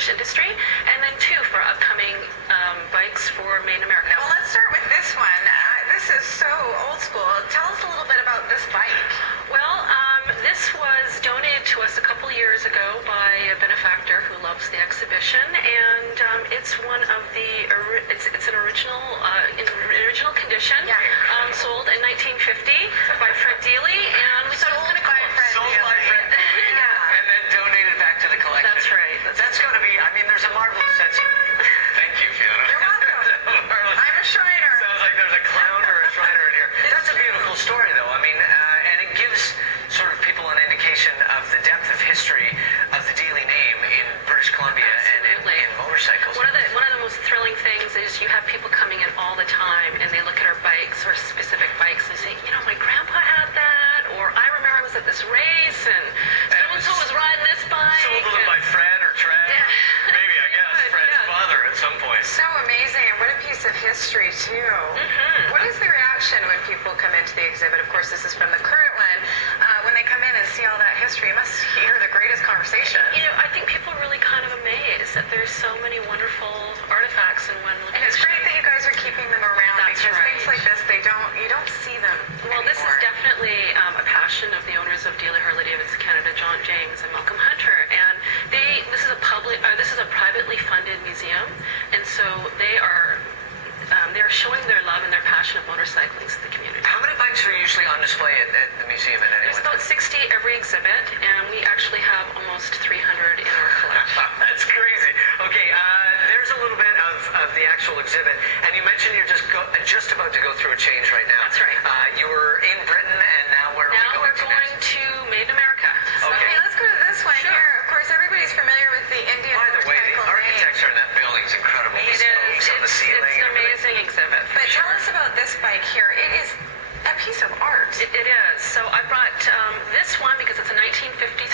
British industry, and then 2 for upcoming bikes for Made in America. Well, let's start with this one. This is so old school. Tell us a little bit about this bike. Well, this was donated to us a couple years ago by a benefactor who loves the exhibition, and it's one of the it's an original in original condition, sold in 1950 by Trev Deeley, and we thought it was kind of cool. Sold by Trev Deeley, and then donated back to the collection. That's right. That's going to be. I mean, there's a marvelous sense. Thank you, Fiona. You're welcome. I'm a Shriner. Sounds like there's a clown or a Shriner in here. That's a beautiful story, though. I mean, and it gives sort of people an indication of the depth of history of the Deeley name in British Columbia and in motorcycles. One of the most thrilling things is you have people coming in all the time and they look at our bikes or specific bikes and say, you know, my grandpa had that, or I remember I was at this race and so-and-so was riding this bike. Sold to them by Fred or Trev. Yeah. Maybe, I guess, Fred's father at some point. So amazing, and what a piece of history, too. What is the reaction when people come into the exhibit? Of course, this is from the current one. When they come in and see all that history, you must hear the greatest conversation. You know, I think people are really kind of amazed that there's so many wonderful artifacts in one location. And it's great that you guys are keeping them around. That's because right. things like this, you don't see them Well, anymore. this is definitely a passion of the owners of Deeley Harley Davidson Canada, John James and Malcolm Hunter, and this is a privately funded museum, and so they're showing their love and their passion of motorcycling to the community. How many bikes are usually on display at the museum at any There's one about time? 60 every exhibit, and we actually have almost 300 in our collection. That's crazy. Okay, there's a little bit of the actual exhibit, and you mentioned you're just about to go through a change right now. That's right. You were in Britain, and now where are we going to Going next? to Made in America. Okay. Okay, let's go to this one Sure. here. Of course, everybody's familiar with the Indian By the way, the motorcycle name. architecture in that building is incredible. It The is. slopes on the ceiling. It's an amazing exhibit. But tell us about this bike here. It is a piece of art. It is. So I brought this one because it's a 1950s